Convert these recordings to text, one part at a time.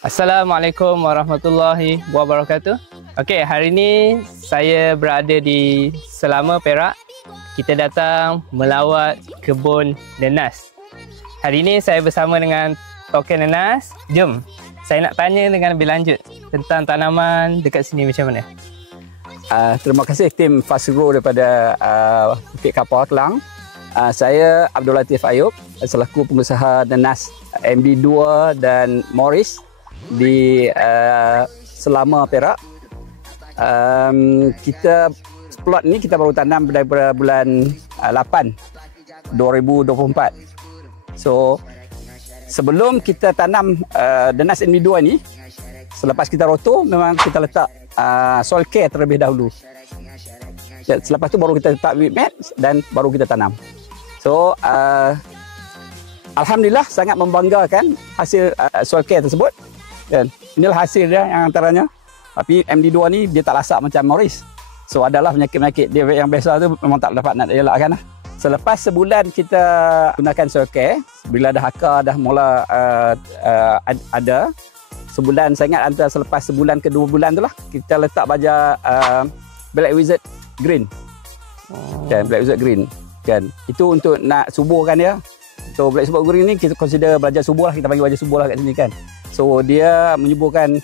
Assalamualaikum warahmatullahi wabarakatuh. Okey, hari ini saya berada di Selama, Perak. Kita datang melawat kebun nenas. Hari ini saya bersama dengan token nenas. Jom, saya nak tanya dengan lebih lanjut tentang tanaman dekat sini macam mana. Terima kasih tim Fastgrow daripada Bukit Kapur, Kelang. Saya Abdul Latif Ayub selaku pengusaha nenas MB2 dan Morris di Selama, Perak. Kita plot ni kita baru tanam daripada bulan 8 2024. So sebelum kita tanam nenas MB2 ni, selepas kita roto memang kita letak soil care terlebih dahulu. Selepas tu baru kita letak weed mat dan baru kita tanam. So alhamdulillah sangat membanggakan hasil soil care tersebut. Dan inilah hasil dia yang antaranya. Tapi MD2 ni dia tak lasak macam Morris. So adalah penyakit-penyakit dia yang biasa tu memang tak dapat nak elakkan lah. Selepas sebulan kita gunakan soil care, bila dah akar dah mula ada, sebulan saya ingat antara selepas sebulan ke 2 bulan tu lah, kita letak baja Black Wizard Green. Kan, Black Wizard Green. Kan, itu untuk nak suburkan dia. So Black Wizard Green ni kita consider baja subur lah, kita panggil baja subur lah kat sini kan. So dia menyuburkan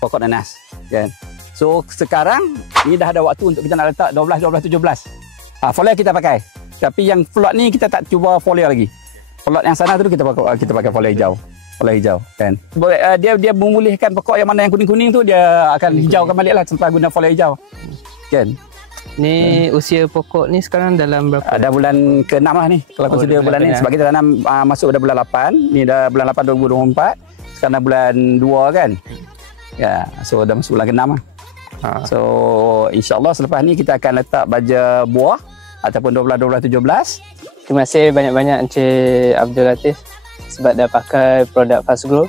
pokok nanas kan. So sekarang ni dah ada waktu untuk kita nak letak 12, 17. Foliar kita pakai. Tapi yang plot ni kita tak cuba foliar lagi. Plot yang sana tu kita pakai foliar hijau. Foliar hijau kan. Dia memulihkan pokok yang mana yang kuning-kuning tu dia akan hijaukan balik lah setelah guna foliar hijau. Kan. Ni usia pokok ni sekarang dalam berapa? Dah bulan ke-6 lah ni. Kalau consider bulan ni sebab kita tanam masuk pada bulan 8. Ni dah bulan 8 2024. Sekarang dah bulan 2 kan. Ya, so dah masuk bulan ke-6 lah. So insya-Allah selepas ni kita akan letak baja buah ataupun 12, 17. Terima kasih banyak-banyak Encik Abdul Latif sebab dah pakai produk Fastgrow.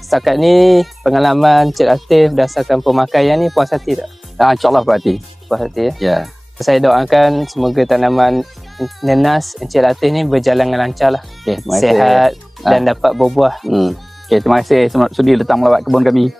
Setakat ni pengalaman Encik Latif berdasarkan pemakaian ni puas hati tak? InsyaAllah puas hati. Puas hati ya? Ya. Saya doakan semoga tanaman nenas Encik Latif ni berjalan dengan lancar lah. Okay, sihat dan dapat berbuah. Okay, terima kasih sudi datang melawat kebun kami.